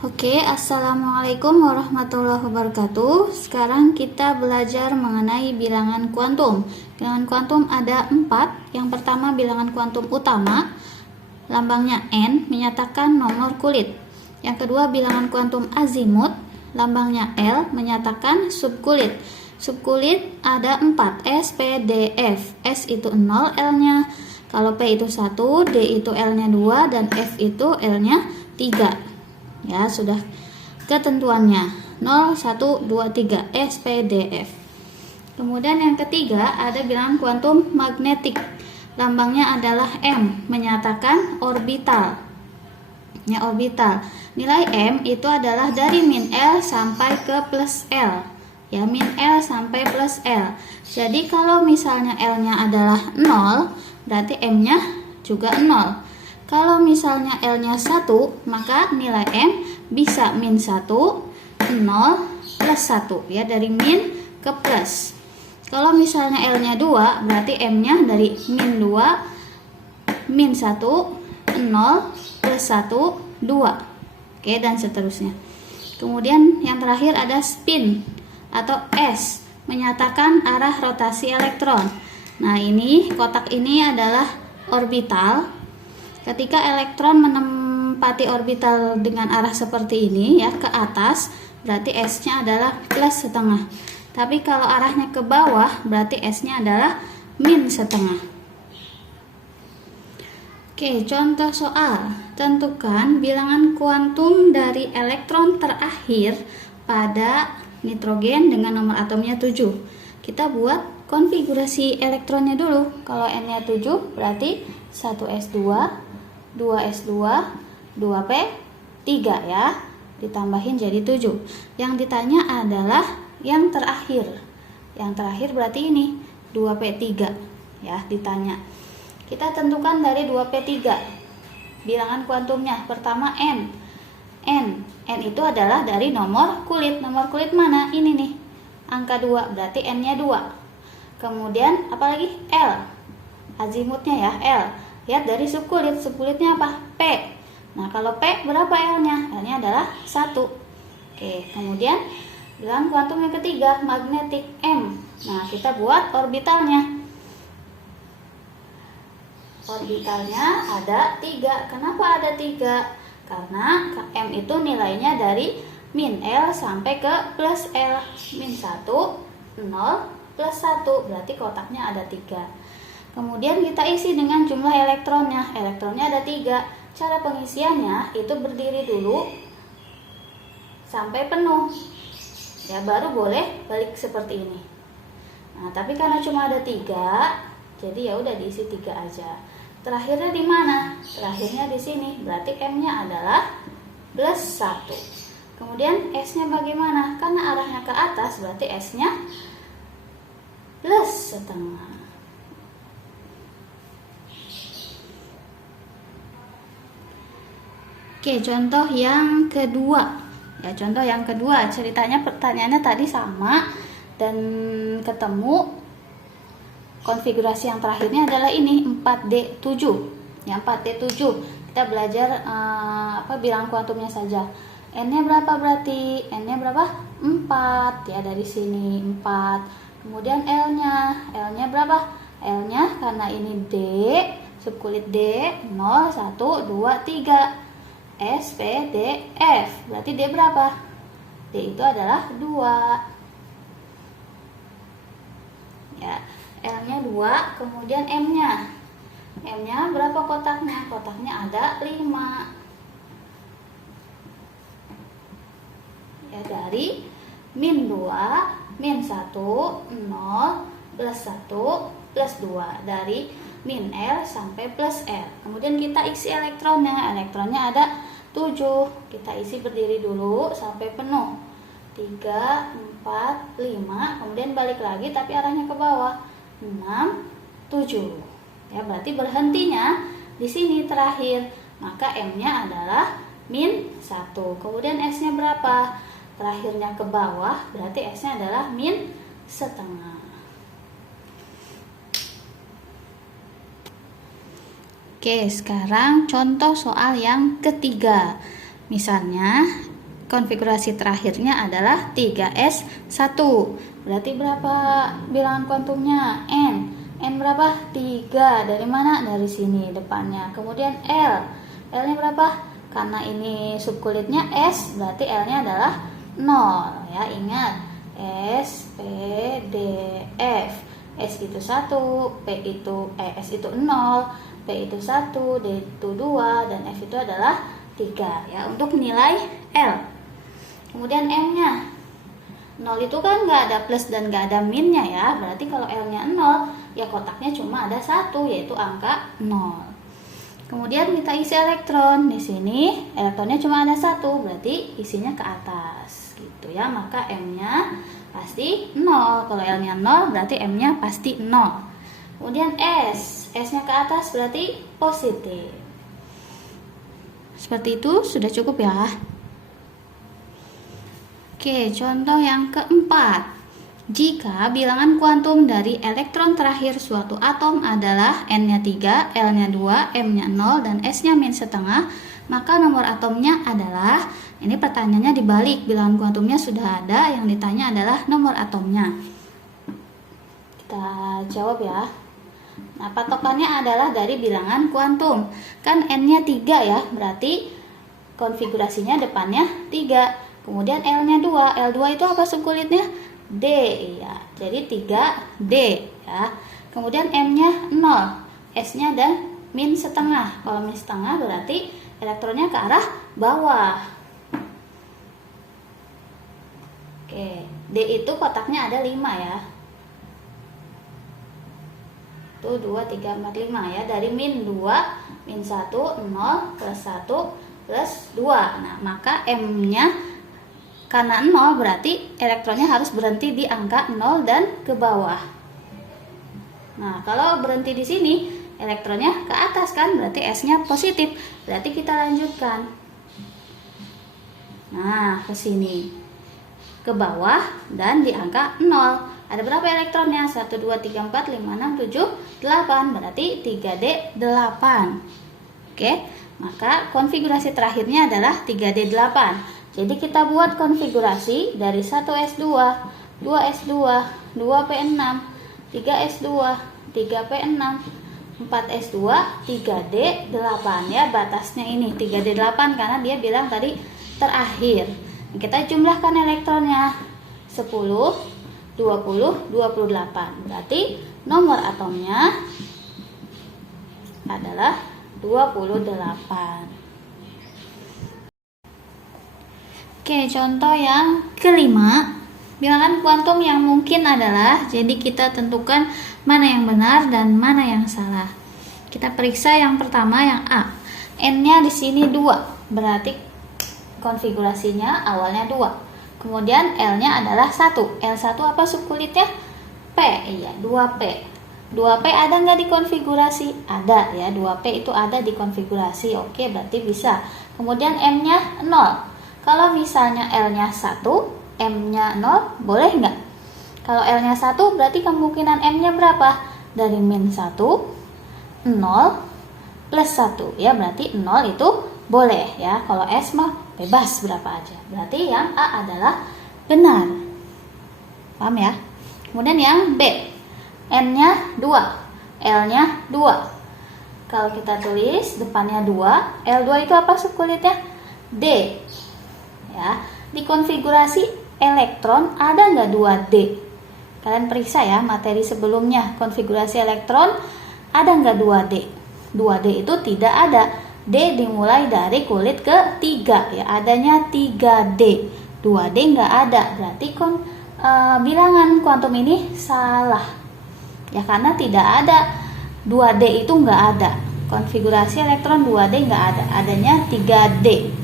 Oke, assalamualaikum warahmatullahi wabarakatuh. Sekarang kita belajar mengenai bilangan kuantum. Bilangan kuantum ada 4. Yang pertama bilangan kuantum utama, lambangnya N, menyatakan nomor kulit. Yang kedua bilangan kuantum azimut, lambangnya L, menyatakan subkulit. Subkulit ada 4, S, P, D, F. S itu 0 L-nya. Kalau P itu 1, D itu L-nya 2, dan F itu L-nya 3. Ya, sudah ketentuannya 0, 1, 2, 3 S, P, D, F. Kemudian yang ketiga ada bilangan kuantum magnetik, lambangnya adalah M, menyatakan orbital. Ya, orbital. Nilai M itu adalah dari min L sampai ke plus L. Ya, min L sampai plus L. Jadi kalau misalnya L-nya adalah 0, berarti M-nya juga 0. Kalau misalnya L-nya 1, maka nilai M bisa min 1, 0, plus 1. Ya, dari min ke plus. Kalau misalnya L-nya 2, berarti M-nya dari min 2, min 1, 0, plus 1, 2. Oke, dan seterusnya. Kemudian yang terakhir ada spin atau S, menyatakan arah rotasi elektron. Nah, ini kotak ini adalah orbital. Ketika elektron menempati orbital dengan arah seperti ini ya, ke atas, berarti S-nya adalah plus setengah. Tapi kalau arahnya ke bawah, berarti S-nya adalah min setengah. Oke, contoh soal. Tentukan bilangan kuantum dari elektron terakhir pada nitrogen dengan nomor atomnya 7. Kita buat konfigurasi elektronnya dulu. Kalau N-nya 7, berarti 1s2, 2s2, 2p, 3 ya. Ditambahin jadi 7. Yang ditanya adalah yang terakhir. Yang terakhir berarti ini 2p3 ya, ditanya. Kita tentukan dari 2p3 bilangan kuantumnya. Pertama N. N itu adalah dari nomor kulit. Nomor kulit mana? Ini nih. Angka 2 berarti N-nya 2. Kemudian apalagi L. Azimutnya ya, L. Lihat dari subkulit. Subkulitnya apa? P. Nah, kalau P berapa L-nya? L-nya adalah 1. Oke, kemudian bilangan kuantum yang ketiga, magnetik M. Nah, kita buat orbitalnya. Orbitalnya ada 3. Kenapa ada 3? Karena M itu nilainya dari min L sampai ke plus L. Min 1, 0, plus 1. Berarti kotaknya ada 3. Kemudian kita isi dengan jumlah elektronnya. Elektronnya ada 3. Cara pengisiannya itu berdiri dulu sampai penuh. Ya, baru boleh balik seperti ini. Nah, tapi karena cuma ada 3, jadi ya udah diisi 3 aja. Terakhirnya di mana? Terakhirnya di sini. Berarti M-nya adalah plus 1. Kemudian S-nya bagaimana? Karena arahnya ke atas, berarti S-nya plus setengah. Oke, contoh yang kedua. Ya, contoh yang kedua, ceritanya pertanyaannya tadi sama dan ketemu konfigurasi yang terakhirnya adalah ini 4D7. Ya, 4D7. Kita belajar bilangan kuantumnya saja. N-nya berapa berarti? N-nya berapa? 4 ya, dari sini 4. Kemudian L-nya berapa? L-nya karena ini D, subkulit D, 0, 1, 2, 3. S, P, D, F. Berarti D berapa? D itu adalah 2. Ya, L-nya 2, kemudian M-nya. M-nya berapa kotaknya? Kotaknya ada 5. Ya, dari min 2, min 1, 0, plus 1, plus 2. Dari min L sampai plus L. Kemudian kita isi elektronnya. Elektronnya ada 7. Kita isi berdiri dulu sampai penuh. 3, 4, 5. Kemudian balik lagi tapi arahnya ke bawah. 6, 7. Ya, berarti berhentinya di sini terakhir. Maka M-nya adalah min 1. Kemudian S-nya berapa? Terakhirnya ke bawah, berarti S-nya adalah min setengah. Oke, sekarang contoh soal yang ketiga. Misalnya konfigurasi terakhirnya adalah 3s1. Berarti berapa bilangan kuantumnya? N. N berapa? 3. Dari mana? Dari sini depannya. Kemudian L. L-nya berapa? Karena ini subkulitnya S, berarti L-nya adalah 0. Ya, ingat. S, P, D, F. S itu 1, S itu 0, P itu 1, D itu 2, dan F itu adalah 3. Ya, untuk nilai L. Kemudian M-nya. 0 itu kan nggak ada plus dan nggak ada minnya ya. Berarti kalau L-nya 0, ya kotaknya cuma ada 1, yaitu angka 0. Kemudian kita isi elektron. Di sini elektronnya cuma ada 1, berarti isinya ke atas gitu ya. Maka M-nya pasti 0. Kalau L-nya 0, berarti M-nya pasti 0. Kemudian S. S-nya ke atas berarti positif. Seperti itu sudah cukup ya. Oke, contoh yang keempat. Jika bilangan kuantum dari elektron terakhir suatu atom adalah N-nya 3, L-nya 2, M-nya 0, dan S-nya min setengah, maka nomor atomnya adalah, ini pertanyaannya dibalik, bilangan kuantumnya sudah ada, yang ditanya adalah nomor atomnya. Kita jawab ya. Nah, patokannya adalah dari bilangan kuantum. Kan N-nya 3 ya, berarti konfigurasinya depannya 3. Kemudian L-nya 2. L2 itu apa subkulitnya? D ya. Jadi 3D ya. Kemudian M-nya 0. S-nya dan min setengah. Kalau min setengah berarti elektronnya ke arah bawah. Oke, D itu kotaknya ada 5 ya. Itu 2, 3, 4, 5 ya. Dari min 2, min 1, 0, plus 1, plus 2. Nah, maka M-nya karena 0 berarti elektronnya harus berhenti di angka 0 dan ke bawah. Nah, kalau berhenti di sini elektronnya ke atas kan, berarti S-nya positif. Berarti kita lanjutkan. Nah, ke sini. Ke bawah dan di angka 0. Ada berapa elektronnya? 1, 2, 3, 4, 5, 6, 7, 8. Berarti 3D8. Oke, maka konfigurasi terakhirnya adalah 3D8. Jadi kita buat konfigurasi dari 1S2, 2S2, 2P6, 3S2, 3P6, 4S2, 3D8 ya. Batasnya ini 3D8 karena dia bilang tadi terakhir. Kita jumlahkan elektronnya 10, 20, 28. Berarti nomor atomnya adalah 28. Oke, contoh yang kelima. Bilangan kuantum yang mungkin adalah, jadi kita tentukan mana yang benar dan mana yang salah. Kita periksa yang pertama, yang A. N-nya di sini 2, berarti konfigurasinya awalnya 2. Kemudian L-nya adalah 1. L1 apa subkulitnya? P, iya 2P. 2P ada nggak di konfigurasi? Ada ya, 2P itu ada di konfigurasi. Oke, berarti bisa. Kemudian M-nya 0. Kalau misalnya L-nya 1, M-nya 0, boleh nggak? Kalau L-nya 1, berarti kemungkinan M-nya berapa? Dari min 1, 0, plus 1. Ya, berarti 0 itu boleh ya. Kalau S mah bebas berapa aja. Berarti yang A adalah benar. Paham ya? Kemudian yang B. N-nya 2, L-nya 2. Kalau kita tulis depannya 2, L2 itu apa subkulitnya? D. Ya, di konfigurasi elektron ada nggak 2D? Kalian periksa ya materi sebelumnya, konfigurasi elektron ada nggak 2D? 2D itu tidak ada. D dimulai dari kulit ke 3 ya, adanya 3D. 2D nggak ada, berarti bilangan kuantum ini salah ya, karena tidak ada 2D itu nggak ada. Konfigurasi elektron 2D nggak ada, adanya 3D.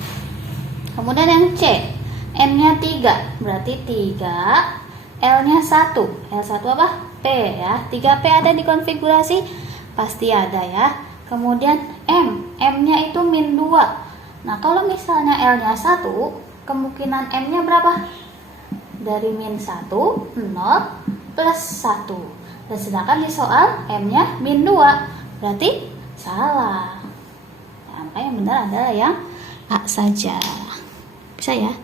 Kemudian yang C, N-nya 3, berarti 3, L-nya 1. L1 apa? P ya. 3P ada di konfigurasi? Pasti ada ya. Kemudian M, M-nya itu min 2. Nah, kalau misalnya L-nya 1, kemungkinan M-nya berapa? Dari min 1, 0, plus 1. Dan sedangkan di soal M-nya min 2, berarti salah. Nah, yang benar adalah yang A saja. Bisa ya?